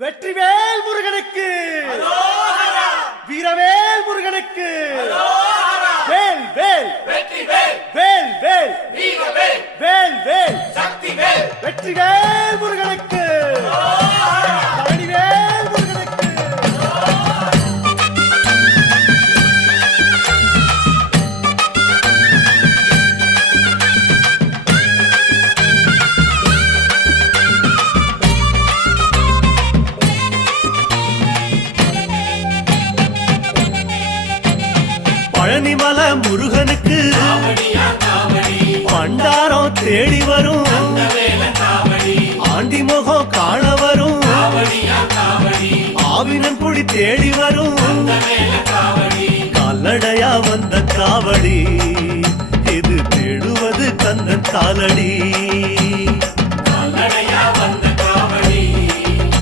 வெற்றிவேல் முருகனுக்கு, வீரவேல் முருகனுக்கு, வேல் வேல் வெற்றிவேல், வேல் வேல் வீரவேல், வேல் வேல் சக்திவேல், வெற்றிவேல் முருகனுக்கு, பழனிவேல் முருகனுக்கு. பழனிமலை முருகனுக்கு பண்டாரம் தேடி வரும், ஆண்டி முகம் காண வரும், ஆவினங்குடி தேடி வரும், கால்நடையா வந்த காவடி இது தேடுவது கந்தன் காலடி.